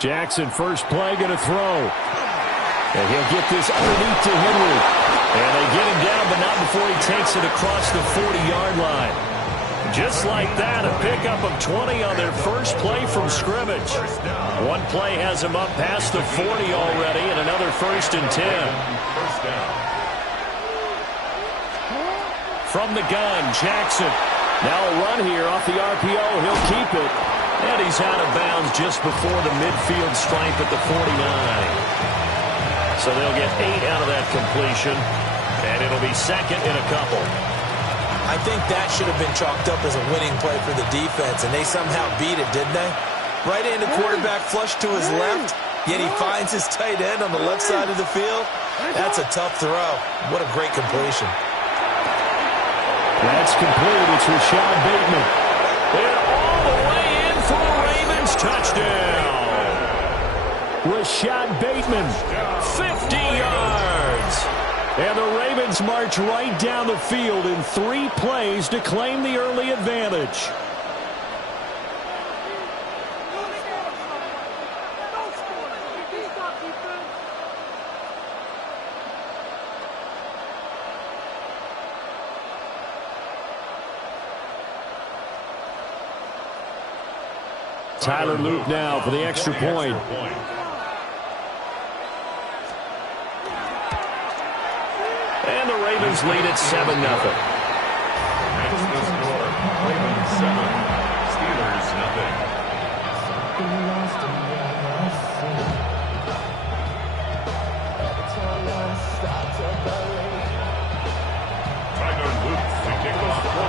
Jackson, first play, going to throw. And he'll get this underneath to Henry. And they get him down, but not before he takes it across the 40-yard line. Just like that, a pickup of 20 on their first play from scrimmage. One play has him up past the 40 already, and another 1st and 10. From the gun, Jackson. Now a run here off the RPO. He'll keep it. And he's out of bounds just before the midfield stripe at the 49. So they'll get 8 out of that completion. And it'll be second in a couple. I think that should have been chalked up as a winning play for the defense, and they somehow beat it, didn't they? Right-handed quarterback flush to his left, yet he finds his tight end on the left side of the field. That's a tough throw. What a great completion. That's complete. It's Rashad Bateman. And all the way in for the Ravens touchdown. Rashad Bateman, 50 yards. And the Ravens march right down the field in 3 plays to claim the early advantage. Tyler Luke now for the extra point. And the Ravens lead at 7-0. Next the score, Ravens 7, Steelers 0.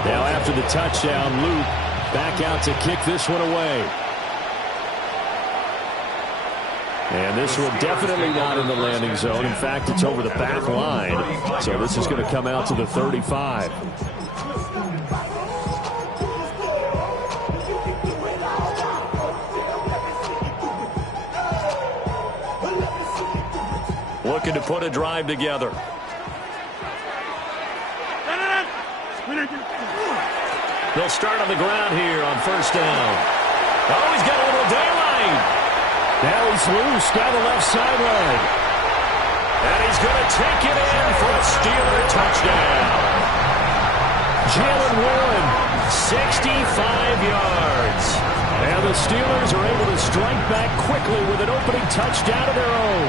Now after the touchdown, Luke back out to kick this one away. And this one definitely not in the landing zone. In fact, it's over the back line. So this is going to come out to the 35. Looking to put a drive together. They'll start on the ground here on 1st down. Oh, he's got a little daylight. Now he's loose down the left sideline. And he's going to take it in for a Steeler touchdown. Jalen Warren, 65 yards. And the Steelers are able to strike back quickly with an opening touchdown of their own.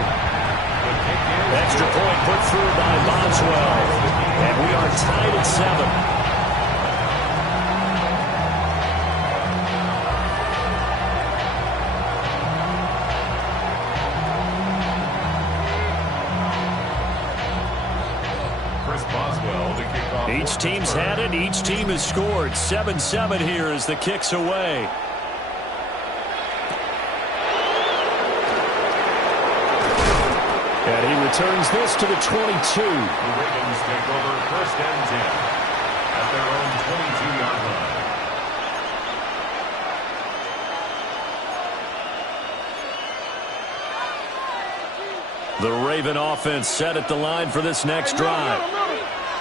Extra point put through by Boswell. And we are tied at 7. Each team's had it. Each team has scored. 7-7 here as the kick's away. And he returns this to the 22. The Ravens take over 1st and 10 at their own 22-yard line. The Raven offense set at the line for this next drive.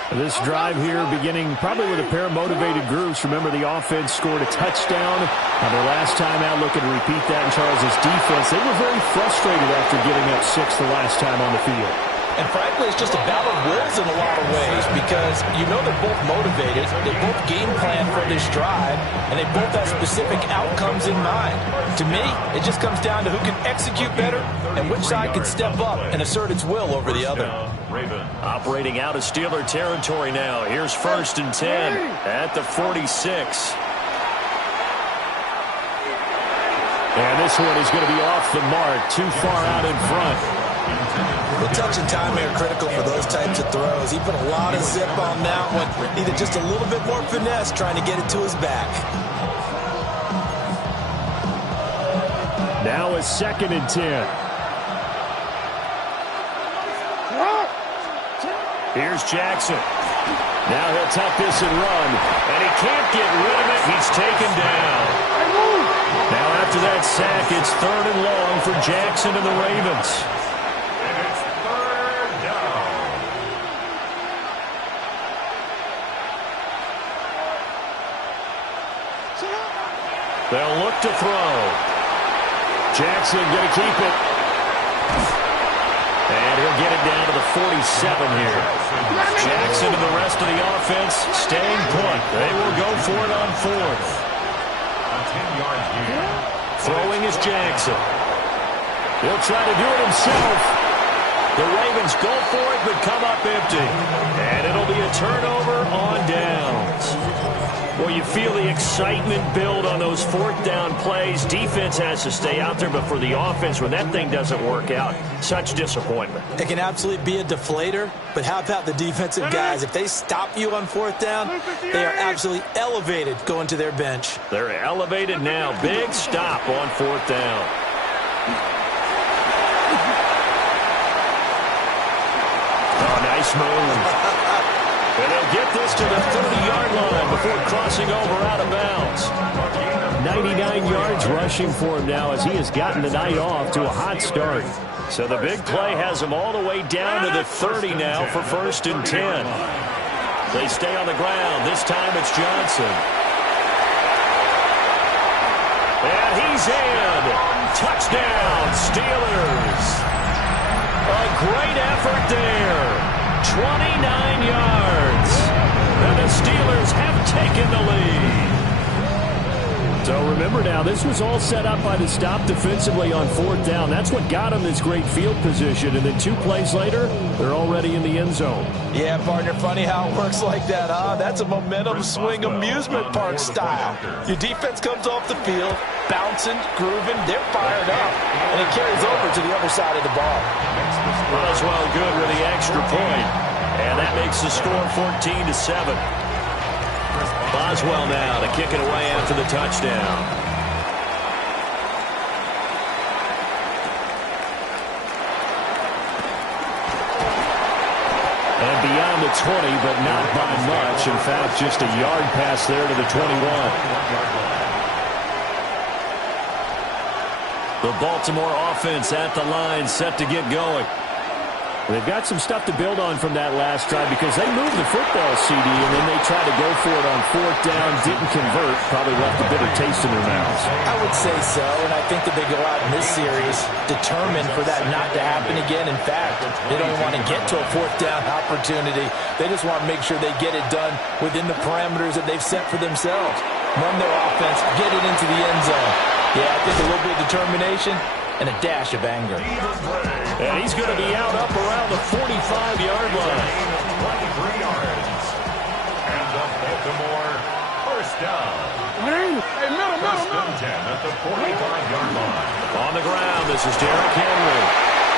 This drive here beginning probably with a pair of motivated groups. Remember, the offense scored a touchdown on their last time out, looking to repeat that in Charles's defense. They were very frustrated after giving up 6 the last time on the field. And frankly, it's just a battle of wills in a lot of ways because you know they're both motivated, they both game plan for this drive, and they both have specific outcomes in mind. To me, it just comes down to who can execute better and which side can step up and assert its will over the other. Operating out of Steeler territory now. Here's 1st and 10 at the 46. And this one is going to be off the mark, too far out in front. The touch and time here critical for those types of throws. He put a lot of zip on that one. Needed just a little bit more finesse trying to get it to his back. Now a 2nd and 10. Here's Jackson. Now he'll tuck this and run. And he can't get rid of it. He's taken down. Now after that sack, it's 3rd and long for Jackson and the Ravens. They'll look to throw. Jackson going to keep it. And he'll get it down to the 47 here. Jackson and the rest of the offense staying put. They will go for it on fourth. A 10-yard gain. Throwing is Jackson. He'll try to do it himself. The Ravens go for it, but come up empty. And it'll be a turnover on downs. Well, you feel the excitement build on those fourth down plays. Defense has to stay out there, but for the offense, when that thing doesn't work out, such disappointment. It can absolutely be a deflator, but how about the defensive guys? If they stop you on fourth down, they are absolutely elevated going to their bench. They're elevated now. Big stop on fourth down. Oh, nice move. And they'll get this to the 30-yard line before crossing over out of bounds. 99 yards rushing for him now as he has gotten the night off to a hot start. So the big play has him all the way down to the 30 now for 1st and 10. They stay on the ground. This time it's Johnson. And he's in. Touchdown, Steelers. A great effort there. 29 yards. And the Steelers have taken the lead. So remember now, this was all set up by the stop defensively on fourth down. That's what got them this great field position. And then 2 plays later, they're already in the end zone. Yeah, partner, funny how it works like that, huh? That's a momentum swing amusement park style. Your defense comes off the field, bouncing, grooving, they're fired up. And it carries over to the other side of the ball. Boswell good with the extra point. And that makes the score 14-7. Boswell now to kick it away after the touchdown. And beyond the 20, but not by much. In fact, just a yard pass there to the 21. The Baltimore offense at the line, set to get going. They've got some stuff to build on from that last drive because they moved the football, CD, and then they tried to go for it on fourth down, didn't convert, probably left a bitter taste in their mouths. I would say so, and I think that they go out in this series determined for that not to happen again. In fact, they don't want to get to a fourth down opportunity. They just want to make sure they get it done within the parameters that they've set for themselves. Run their offense, get it into the end zone. Yeah, I think a little bit of determination and a dash of anger. And he's going to be out up around the 45-yard line. 23 yards. And the Baltimore first down. First and 10 at the 45-yard line. On the ground, this is Derrick Henry.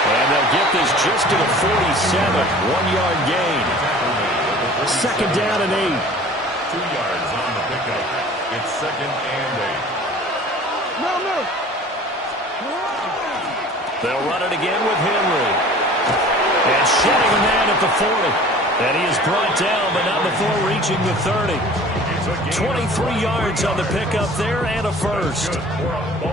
And they'll get this just to the 47. 1-yard gain. Second down and 8. 2 yards on the pickup. It's second and 8. They'll run it again with Henry. And shedding a man at the 40. And he is brought down, but not before reaching the 30. 23 yards on the pickup there and a first.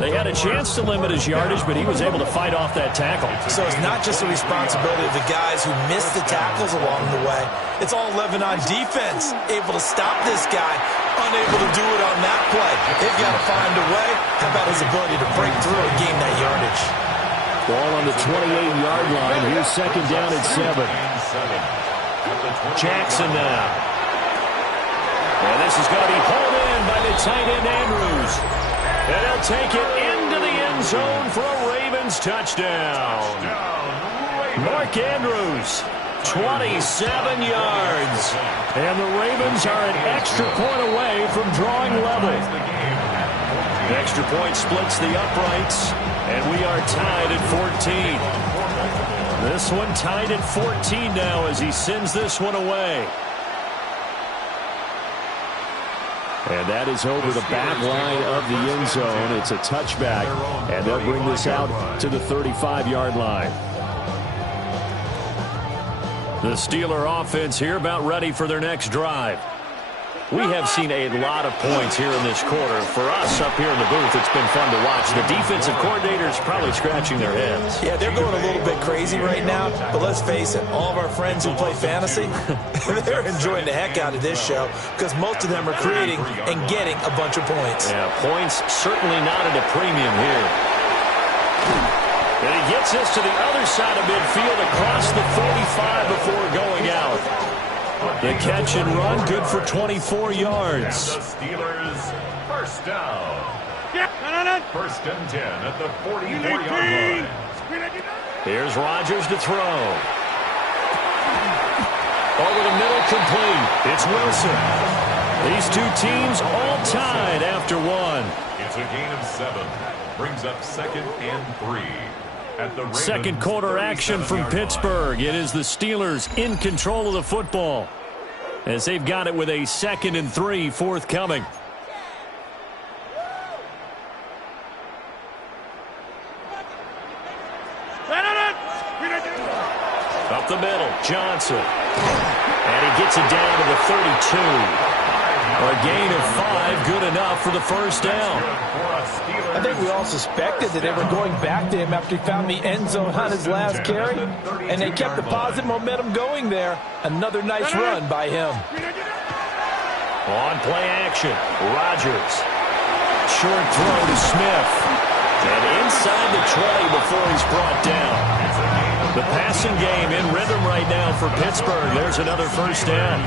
They had a chance to limit his yardage, but he was able to fight off that tackle. So it's not just the responsibility of the guys who missed the tackles along the way. It's all 11 on defense, able to stop this guy, unable to do it on that play. They've got to find a way. How about his ability to break through and gain that yardage? Ball on the 28-yard line. Here's second down at 7. Jackson now. And this is going to be hauled in by the tight end Andrews. And they'll take it into the end zone for a Ravens touchdown. Mark Andrews, 27 yards. And the Ravens are an extra point away from drawing level. The extra point splits the uprights, and we are tied at 14. This one tied at 14 now as he sends this one away. And that is over the back line of the end zone. It's a touchback, and they'll bring this out to the 35-yard line. The Steeler offense here about ready for their next drive. We have seen a lot of points here in this quarter. For us up here in the booth, it's been fun to watch. The defensive coordinators probably scratching their heads. Yeah, they're going a little bit crazy right now, but let's face it, all of our friends who play fantasy, they're enjoying the heck out of this show because most of them are creating and getting a bunch of points. Yeah, points certainly not at a premium here. And he gets this to the other side of midfield across the 45 before going out. The catch and run, good for 24 yards. And the Steelers, first down. First and 10 at the 44-yard line. Here's Rodgers to throw. Over the middle, complete. It's Wilson. These two teams all tied after one. It's a gain of 7. Brings up 2nd and 3. At the Ravens, Second quarter action from Pittsburgh. It is the Steelers in control of the football as they've got it with a 2nd and 3 forthcoming. Up the middle, Johnson. And he gets it down to the 32. A gain of 5, good enough for the first down. I think we all suspected that they were going back to him after he found the end zone on his last carry, and they kept the positive momentum going there. Another nice run by him. On play action, Rodgers. Short throw to Smith. And inside the 20 before he's brought down. The passing game in rhythm right now for Pittsburgh. There's another first down.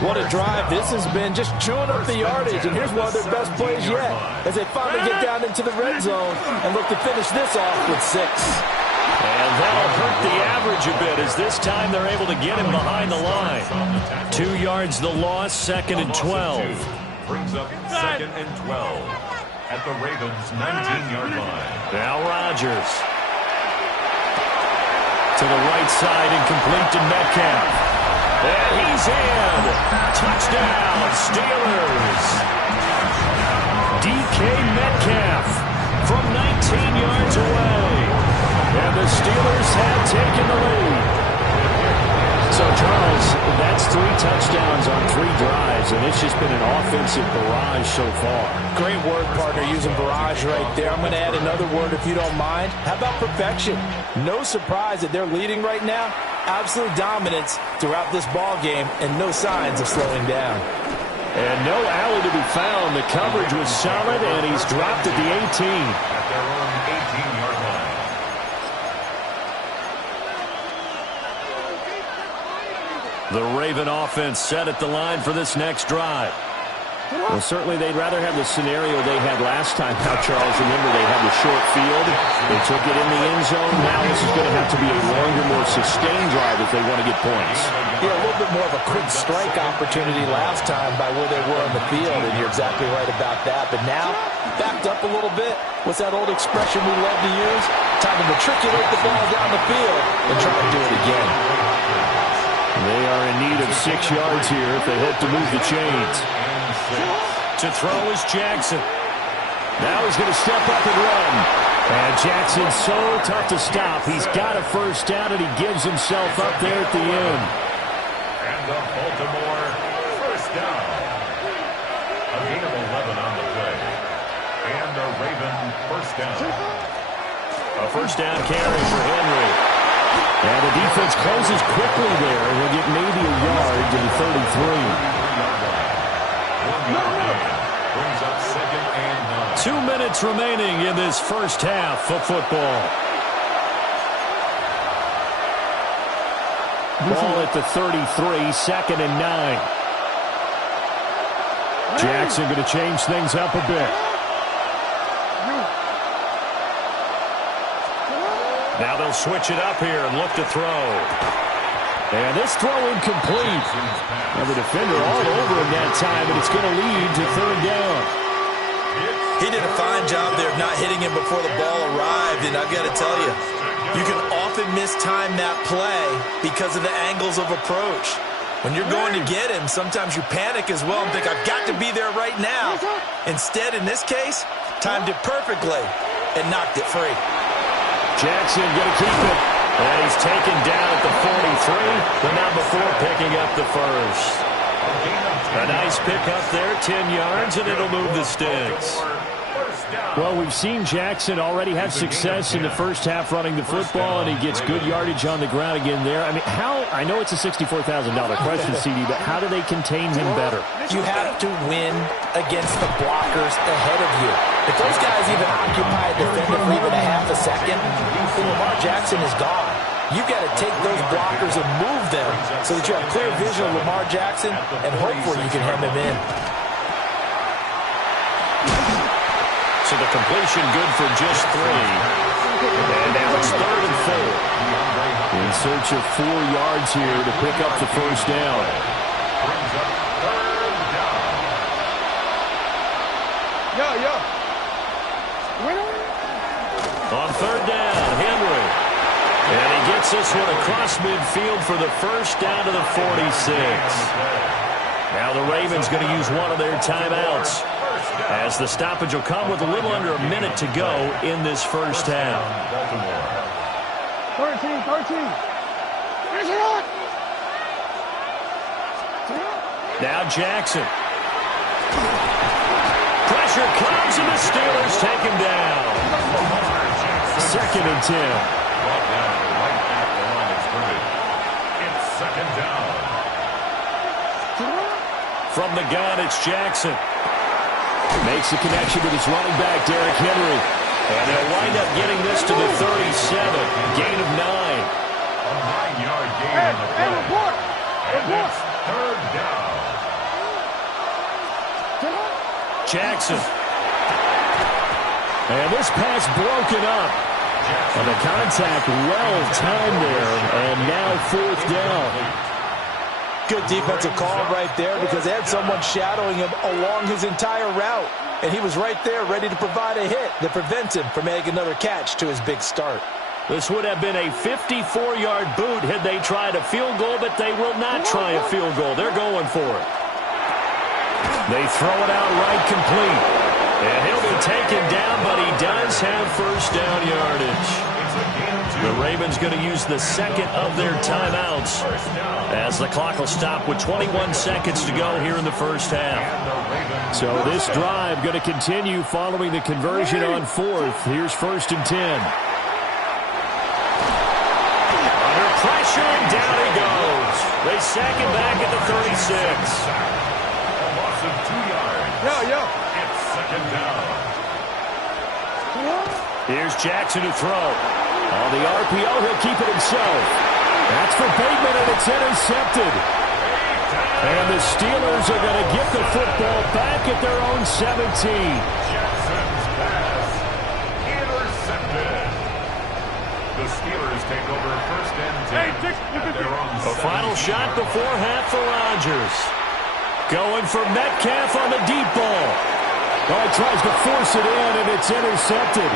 What a drive this has been, just chewing up the yardage, and here's one of their best plays yet as they finally get down into the red zone and look to finish this off with 6. And that'll hurt the average a bit as this time they're able to get him behind the line. 2 yards the loss, 2nd and 12. Brings up 2nd and 12 at the Ravens' 19-yard line. Now Rodgers. To the right side and complete to Metcalf. And he's in. Touchdown, Steelers. DK Metcalf from 19 yards away. And the Steelers have taken the lead. So, Charles, that's 3 touchdowns on 3 drives, and it's just been an offensive barrage so far. Great word, partner, using barrage right there. I'm going to add another word if you don't mind. How about perfection? No surprise that they're leading right now. Absolute dominance throughout this ball game and no signs of slowing down. And no alley to be found. The coverage was solid, and he's dropped at the 18. At their own 18-yard line. The Raven offense set at the line for this next drive. Well, certainly they'd rather have the scenario they had last time. Now, Charles, remember they had the short field. They took it in the end zone. Now this is going to have to be a longer, more sustained drive if they want to get points. Yeah, a little bit more of a quick strike opportunity last time by where they were on the field, and you're exactly right about that. But now, backed up a little bit. What's that old expression we love to use? Time to matriculate the ball down the field and try to do it again. They are in need of 6 yards here if they hope to move the chains. To throw is Jackson. Now he's going to step up and run. And Jackson's so tough to stop. He's got a first down, and he gives himself up there at the end. And the Baltimore first down. A gain of 11 on the play. And the Raven first down. A first down carry for Henry. And the defense closes quickly there. And he'll get maybe a yard to the 33. Brings up 2nd and 9. 2 minutes remaining in this first half of football. Ball at the 33, 2nd and 9. Jackson going to change things up a bit. Now they'll switch it up here and look to throw. And this throw incomplete. And the defender all over him that time, and it's going to lead to 3rd down. He did a fine job there of not hitting him before the ball arrived, and I've got to tell you, you can often mistime that play because of the angles of approach. When you're going to get him, sometimes you panic as well and think, I've got to be there right now. Instead, in this case, timed it perfectly and knocked it free. Jackson going to keep it. And he's taken down at the 43, but not before picking up the first. A nice pick up there, 10 yards, and it'll move the sticks. Well, we've seen Jackson already have success in the first half running the football, and he gets good yardage on the ground again there. I mean, I know it's a $64,000 question, CD, but how do they contain him better? You have to win against the blockers ahead of you. If those guys even occupy a defender for even a half a second, then Lamar Jackson is gone. You've got to take those blockers and move them so that you have clear vision of Lamar Jackson, and hopefully you can hem him in. So the completion good for just 3. And now it's 3rd and 4. In search of 4 yards here to pick up the first down. On 3rd down, Henry. And he gets this one across midfield for the first down to the 46. Now the Ravens going to use one of their timeouts, as the stoppage will come with a little under a minute to go in this first half. 13. Now Jackson. Pressure comes, and the Steelers take him down. 2nd and 10. It's 2nd down. From the gun, it's Jackson. Makes the connection with his running back, Derrick Henry. And they'll wind up getting this to the 37. Gain of 9. A 9-yard gain on the play. And it's 3rd down. Jackson. And this pass broken up. And the contact well timed there. And now 4th down. Good defensive call right there, because they had someone shadowing him along his entire route. And he was right there ready to provide a hit that prevents him from making another catch to his big start. This would have been a 54-yard boot had they tried a field goal, but they will not try a field goal. They're going for it. They throw it out right complete. And he'll be taken down, but he does have first down yardage. The Ravens going to use the 2nd of their timeouts, as the clock will stop with 21 seconds to go here in the first half. So this drive going to continue following the conversion on 4th. Here's 1st and 10. Under pressure, and down he goes. They sack him back at the 36. A loss of 2 yards. It's 2nd down. Here's Jackson to throw. On the RPO, he'll keep it himself. That's for Bateman, and it's intercepted. And the Steelers are going to get the football back at their own 17. Jackson's pass intercepted. The Steelers take over 1st and 10 at their own 17. A final shot before half for Rodgers. Going for Metcalf on the deep ball. Oh, he tries to force it in, and it's intercepted.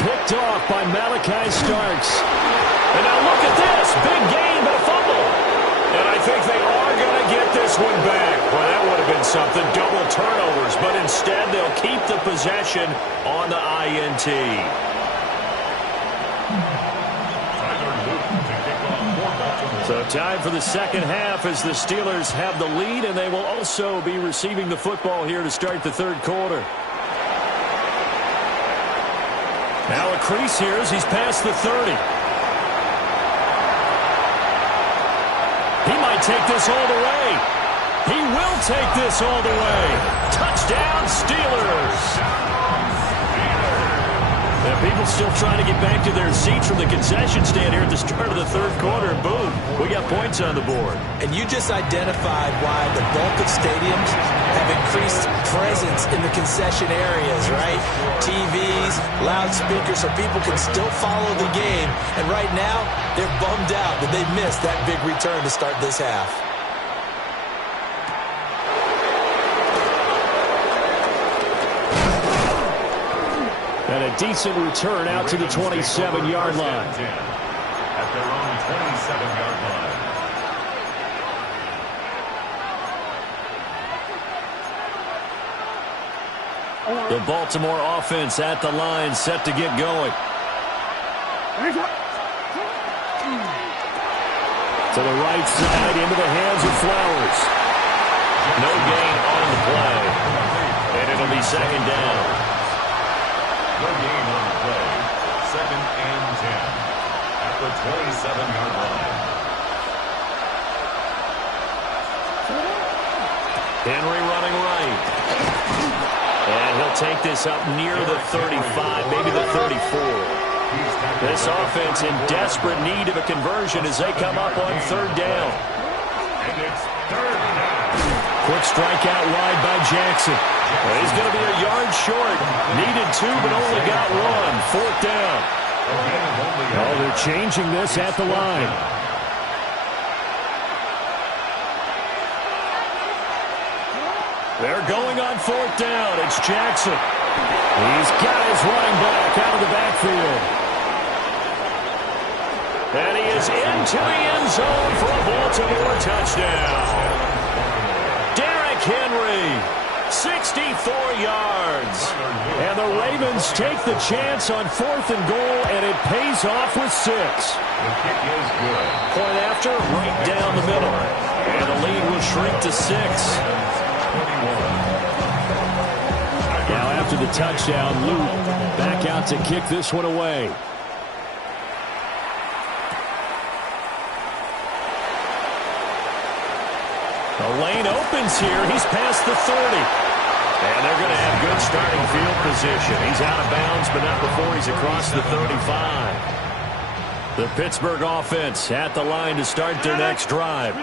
Picked off by Malachi Starks. And now look at this. Big gain, but a fumble. And I think they are going to get this one back. Well, that would have been something. Double turnovers. But instead, they'll keep the possession on the INT. So time for the second half as the Steelers have the lead, and they will also be receiving the football here to start the 3rd quarter. Now a crease here as he's past the 30. He might take this all the way. He will take this all the way. Touchdown, Steelers. And people still trying to get back to their seats from the concession stand here at the start of the 3rd quarter. And boom, we got points on the board. And you just identified why the bulk of stadiums have increased presence in the concession areas, right? TVs, loudspeakers, so people can still follow the game. And right now, they're bummed out that they missed that big return to start this half. And a decent return out to the 27-yard line. At their own 27-yard line. The Baltimore offense at the line, set to get going. To the right side, into the hands of Flowers. No gain on the play. And it'll be 2nd down. 27-yard line. Henry running right. And he'll take this up near the 35, maybe the 34. This offense in desperate need of a conversion as they come up on third down. And it's third down. Quick strikeout wide by Jackson. Well, he's going to be a yard short. Needed two, but only got one. Fourth down. Oh, they're changing this at the line. They're going on fourth down. It's Jackson. He's got his running back out of the backfield. And he is into the end zone for a Baltimore touchdown. Derrick Henry, 64 yards. And the Ravens take the chance on fourth and goal, and it pays off with 6. The kick is good. Point after, right down the middle. And the lead will shrink to 6. Now after the touchdown, Luke back out to kick this one away. The lane opens here. He's past the 30. And they're going to have good starting field position. He's out of bounds, but not before he's across the 35. The Pittsburgh offense at the line to start their next drive.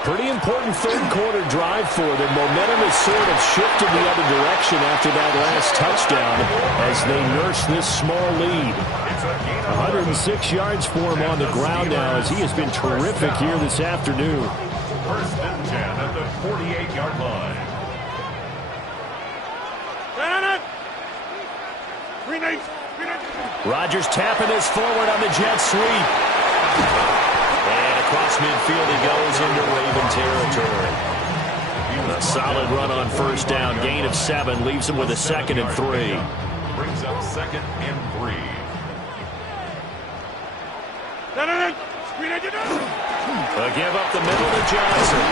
Pretty important third quarter drive for them. Momentum has sort of shifted the other direction after that last touchdown as they nurse this small lead. 106 yards for him on the ground now as he has been terrific here this afternoon. First and 10 at the 48-yard line. Rodgers tapping this forward on the jet sweep. And across midfield he goes into Raven territory. A solid run on first down. Gain of 7 leaves him with a 2nd and 3. Brings up 2nd and 3. Give up the middle to Johnson.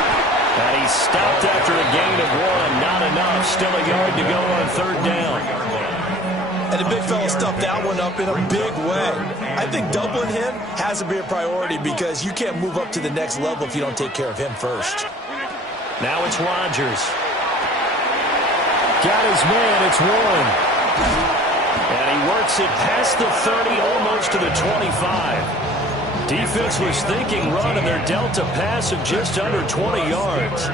And he's stopped after a gain of 1. Not enough. Still a yard to go on third down. And the big fella stuffed that one up in a big way. I think doubling him has to be a priority because you can't move up to the next level if you don't take care of him first. Now it's Rodgers. Got his man. It's Warren. And he works it past the 30, almost to the 25. Defense was thinking run, and they're dealt a pass of just under 20 yards.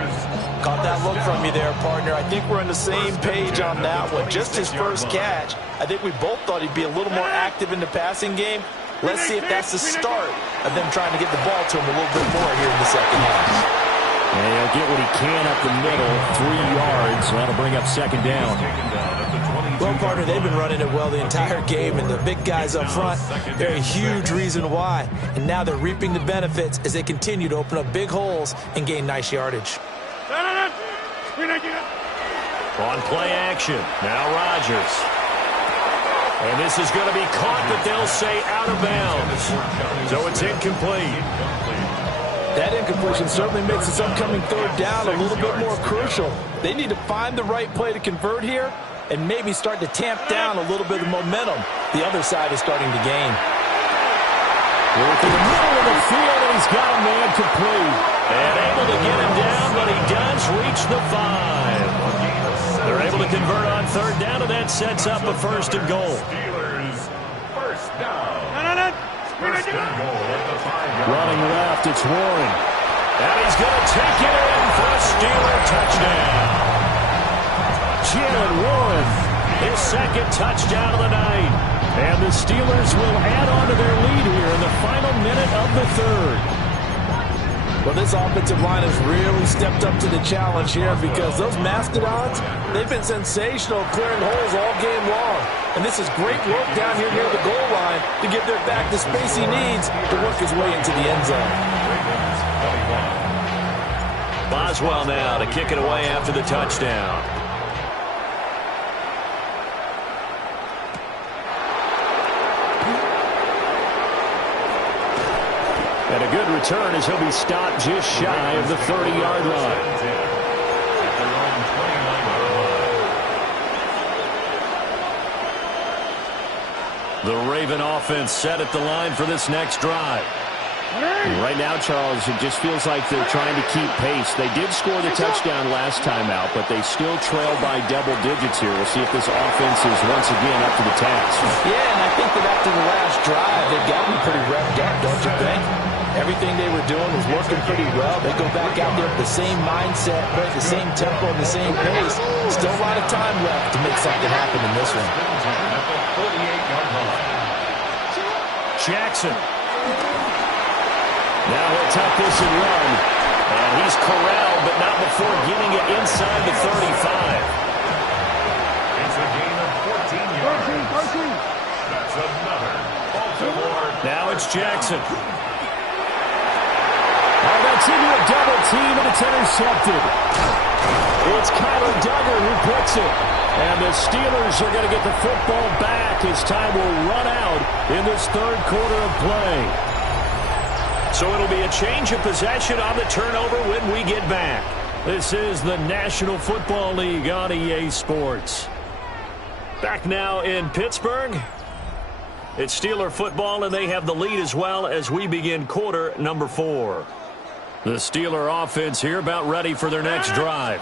Caught that look from you there, partner. I think we're on the same page on that one. Just his first catch. I think we both thought he'd be a little more active in the passing game. Let's see if that's the start of them trying to get the ball to him a little bit more here in the second half. And he'll get what he can up the middle, 3 yards. That'll bring up second down. Well, partner, they've been running it well the entire game, and the big guys up front, they're a huge reason why. And now they're reaping the benefits as they continue to open up big holes and gain nice yardage. On play action, now Rodgers. And this is going to be caught, but they'll say out of bounds. So it's incomplete. That incompletion certainly makes this upcoming third down a little bit more crucial. They need to find the right play to convert here and maybe start to tamp down a little bit of momentum the other side is starting to gain. Working the middle of the field, and he's got a man complete. And able to get him down, but he does reach the 5. They're able to convert on third down, and that sets up a first and goal. Steelers, first down. First and goal at the 5-yard line. Running left, it's Warren. And he's going to take it in for a Steeler touchdown. Jalen Warren, his second touchdown of the night. And the Steelers will add on to their lead here in the final minute of the third. Well, this offensive line has really stepped up to the challenge here because those Mastodons, they've been sensational clearing holes all game long. And this is great work down here near the goal line to give their back the space he needs to work his way into the end zone. Boswell now to kick it away after the touchdown. And a good return as he'll be stopped just shy of the 30-yard line. The Raven offense set at the line for this next drive. Right now, Charles, it just feels like they're trying to keep pace. They did score the touchdown last time out, but they still trail by double digits here. We'll see if this offense is once again up to the task. Yeah, and I think that after the last drive, they've got to be pretty revved up, don't you think? Everything they were doing was working pretty well. They go back out there with the same mindset, right, the same tempo, and the same pace. Still a lot of time left to make something happen in this one. Jackson. Now he'll tuck this and run. And he's corralled, but not before getting it inside the 35. It's a gain of 14 yards. That's another Baltimore. Now it's Jackson. Oh, that's into a double team, and it's intercepted. It's Kyler Duggar who picks it. And the Steelers are going to get the football back as time will run out in this third quarter of play. So it'll be a change of possession on the turnover when we get back. This is the National Football League on EA Sports. Back now in Pittsburgh. It's Steeler football, and they have the lead as well as we begin quarter number 4. The Steeler offense here about ready for their next drive.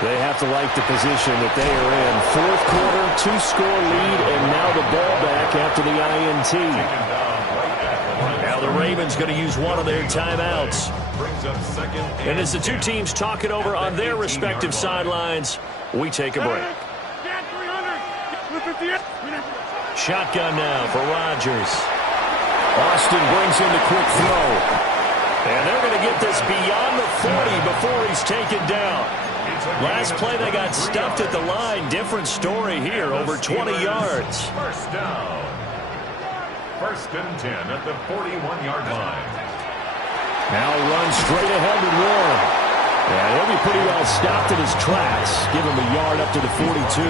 They have to like the position that they are in. Fourth quarter, 2-score lead, and now the ball back after the INT. Now the Ravens going to use one of their timeouts. And as the two teams talk it over on their respective sidelines, we take a break. Shotgun now for Rodgers. Austin brings in the quick throw. And they're going to get this beyond the 40 before he's taken down. Last play they got stuffed at the line. Different story here, over 20 yards. First down. First and 10 at the 41-yard line. Now runs straight ahead with Warren. Yeah, he'll be pretty well stopped in his tracks. Give him a yard up to the 42.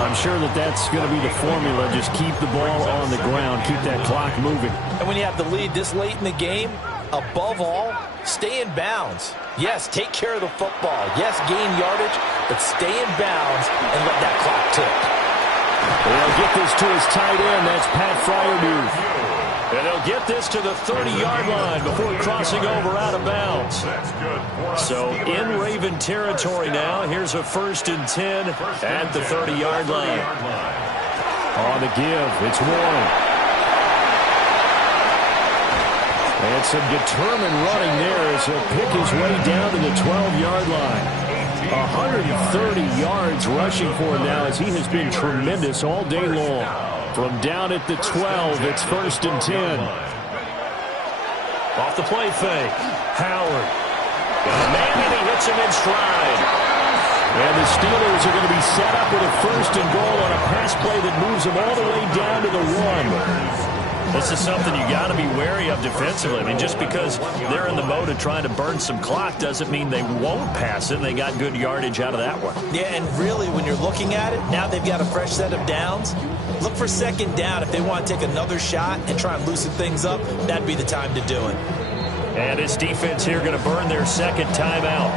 I'm sure that that's going to be the formula. Just keep the ball on the ground. Keep that clock moving. And when you have the lead this late in the game, above all, stay in bounds. Yes, take care of the football. Yes, gain yardage, but stay in bounds and let that clock tick. They'll get this to his tight end. That's Pat Fryermuth. And they'll get this to the 30-yard line before crossing over out of bounds. So in Raven territory now. Here's a 1st and 10 at the 30-yard line. On the give, it's Warren. And some determined running there as he'll pick his way down to the 12-yard line. 130 yards rushing for him now as he has been tremendous all day long. From down at the 12, it's 1st and 10. Off the play fake. Howard. Got a man and he hits him in stride. And the Steelers are going to be set up with a 1st and goal on a pass play that moves them all the way down to the 1. This is something you got to be wary of defensively. I mean, just because they're in the mode of trying to burn some clock doesn't mean they won't pass it. They got good yardage out of that one. Yeah, and really, when you're looking at it, now they've got a fresh set of downs. Look for 2nd down. If they want to take another shot and try and loosen things up, that'd be the time to do it. And his defense here going to burn their 2nd timeout.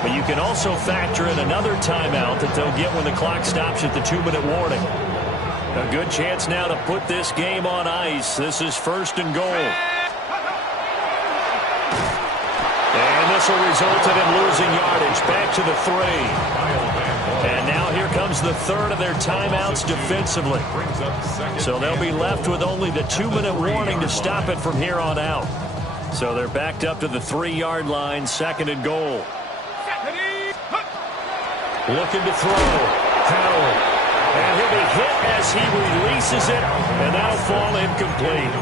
But you can also factor in another timeout that they'll get when the clock stops at the 2-minute warning. A good chance now to put this game on ice. This is 1st and goal. And this will result in him losing yardage. Back to the 3. And now here comes the 3rd of their timeouts defensively. So they'll be left with only the 2-minute warning to stop it from here on out. So they're backed up to the 3-yard line, 2nd and goal. Looking to throw. Howard. And he'll be hit as he releases it, and that'll fall incomplete.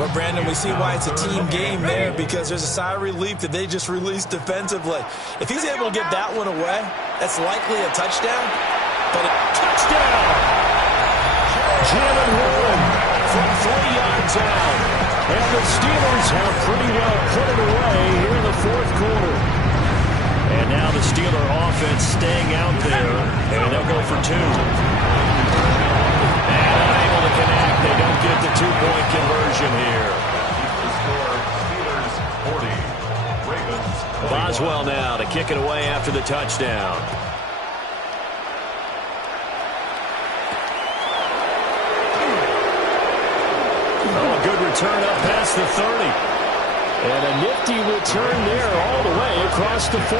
Well, Brandon, we see why it's a team game there, because there's a sigh of relief that they just released defensively. If he's able to get that one away, that's likely a touchdown. But a touchdown! Jalen Warren from 3 yards out. And the Steelers have pretty well put it away here in the 4th quarter. And now the Steeler offense staying out there, and they'll go for 2. And unable to connect. They don't get the 2-point conversion here. The score, Steelers 40, Ravens 20. Boswell now to kick it away after the touchdown. return up past the 30. And a nifty return there all the way across the 40.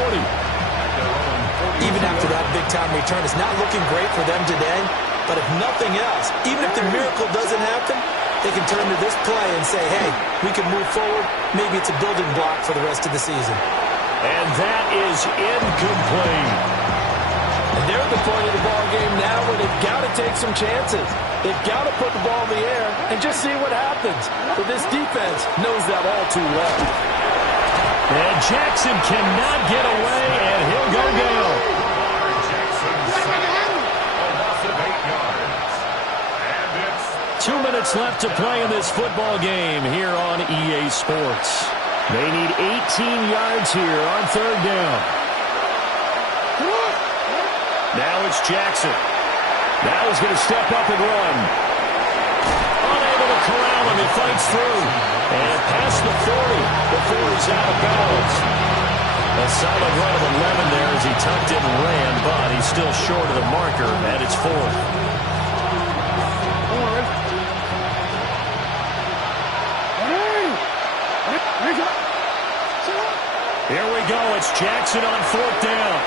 Even after that big-time return, it's not looking great for them today. But if nothing else, even if the miracle doesn't happen, they can turn to this play and say, hey, we can move forward. Maybe it's a building block for the rest of the season. And that is incomplete. And they're at the point of the ball game now where they've got to take some chances. They've got to put the ball in the air and just see what happens. But this defense knows that all too well. And Jackson cannot get away, and he'll go down. A loss of 8 yards. And it's 2 minutes left to play in this football game here on EA Sports. They need 18 yards here on third down. Now it's Jackson. Now he's going to step up and run. Unable to corral him. He fights through. And past the 40 before he's out of bounds. A solid run of 11 there as he tucked in and ran, but he's still short of the marker, and it's 4th. Here we go. It's Jackson on 4th down.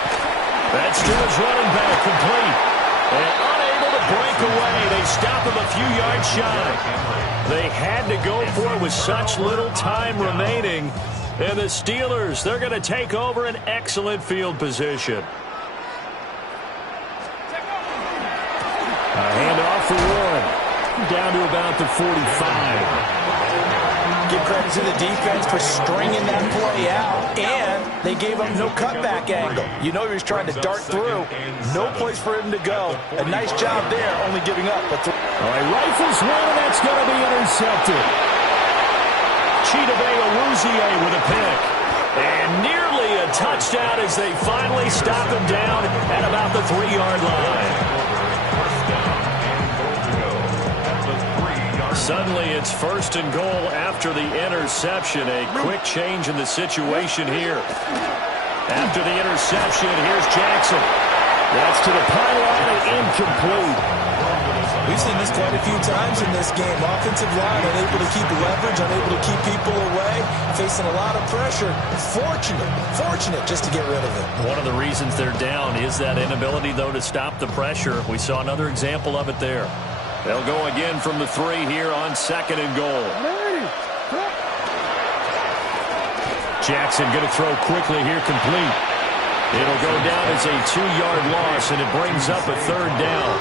That's to his running back, complete. And unable to break away. They stop him a few yards shy. They had to go for it with such little time remaining. And the Steelers, they're going to take over an excellent field position. A handoff for Warren. Down to about the 45. Give credit to the defense for stringing that play out, and they gave him no cutback angle. You know he was trying to dart through. No place for him to go. A nice job there, only giving up a throw. All right, rifles one, and that's going to be intercepted. Chidobe Awuzie with a pick. And nearly a touchdown as they finally stop him down at about the 3-yard line. Suddenly, it's 1st and goal after the interception. A quick change in the situation here. After the interception, here's Jackson. That's to the pylon and incomplete. We've seen this quite a few times in this game. Offensive line unable to keep leverage, unable to keep people away, facing a lot of pressure. Fortunate just to get rid of it. One of the reasons they're down is that inability, though, to stop the pressure. We saw another example of it there. They'll go again from the 3 here on 2nd and goal. Jackson going to throw quickly here, complete. It'll go down as a 2-yard loss, and it brings up a 3rd down.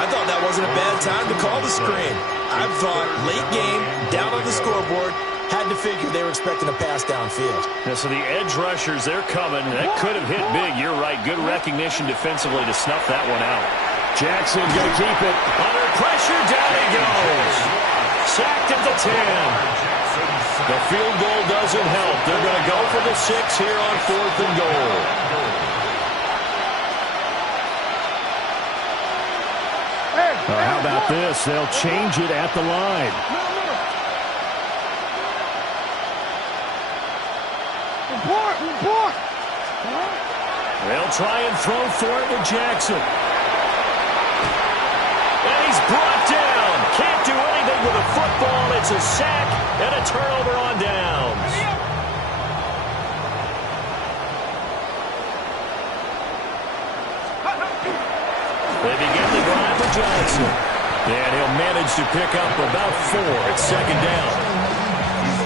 I thought that wasn't a bad time to call the screen. I thought late game, down on the scoreboard, had to figure they were expecting a pass downfield. Yeah, so the edge rushers, they're coming. That could have hit big. You're right. Good recognition defensively to snuff that one out. Jackson going to keep it. Under pressure, down he goes. Sacked at the 10. The field goal doesn't help. They're going to go for the 6 here on 4th and goal. How about this? They'll change it at the line. They'll try and throw for it with Jackson. And he's brought down. Can't do anything with a football. It's a sack and a turnover on downs. They begin the drive for Jackson. And he'll manage to pick up about 4 at 2nd down.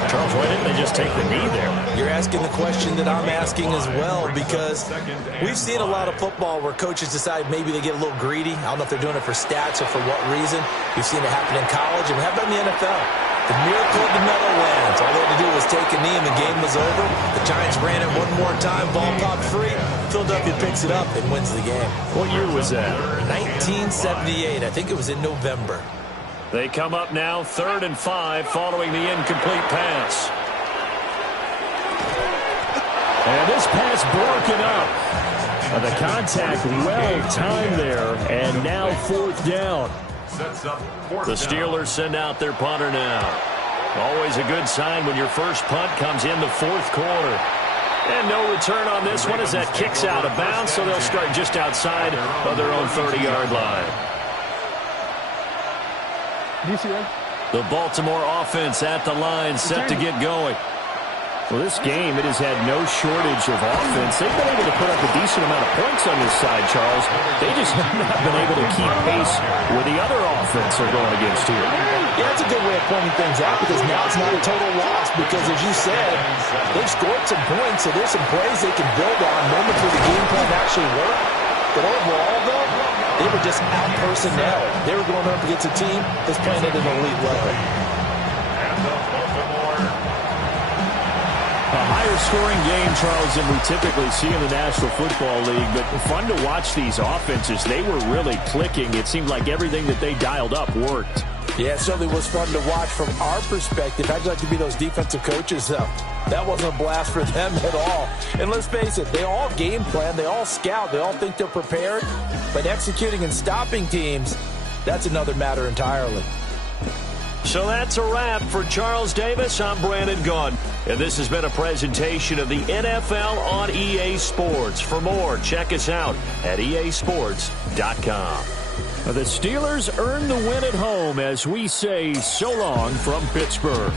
Charles, why didn't they just take the knee there? You're asking the question that I'm asking as well, because we've seen a lot of football where coaches decide maybe they get a little greedy. I don't know if they're doing it for stats or for what reason. We've seen it happen in college, and we have done in the NFL. The miracle of the Meadowlands. All they had to do was take a knee, and the game was over. The Giants ran it one more time. Ball popped free. Philadelphia picks it up and wins the game. What year was that? 1978. I think it was in November. They come up now 3rd and 5 following the incomplete pass. And this pass broken up. The contact well timed there, and now 4th down. The Steelers send out their punter now. Always a good sign when your first punt comes in the 4th quarter. And no return on this one as that kicks out of bounds, so they'll start just outside of their own 30-yard line. Do you see that? The Baltimore offense at the line, set to get going. Well, this game, it has had no shortage of offense. They've been able to put up a decent amount of points on this side, Charles. They just have not been able to keep pace with the other offense they're going against here. Yeah, that's a good way of pointing things out because now it's not a total loss because, as you said, they've scored some points, so there's some plays they can build on, moments where the game plan actually worked. But overall, though, they were just out-personnel. They were going up against a team that's playing at an elite level. And the Baltimore. A higher scoring game, Charles, than we typically see in the National Football League, but fun to watch these offenses. They were really clicking. It seemed like everything that they dialed up worked. Yeah, it certainly was fun to watch from our perspective. I'd like to be those defensive coaches, though. That wasn't a blast for them at all. And let's face it, they all game plan, they all scout, they all think they're prepared. But executing and stopping teams, that's another matter entirely. So that's a wrap for Charles Davis. I'm Brandon Gaudin. And this has been a presentation of the NFL on EA Sports. For more, check us out at easports.com. The Steelers earn the win at home as we say so long from Pittsburgh.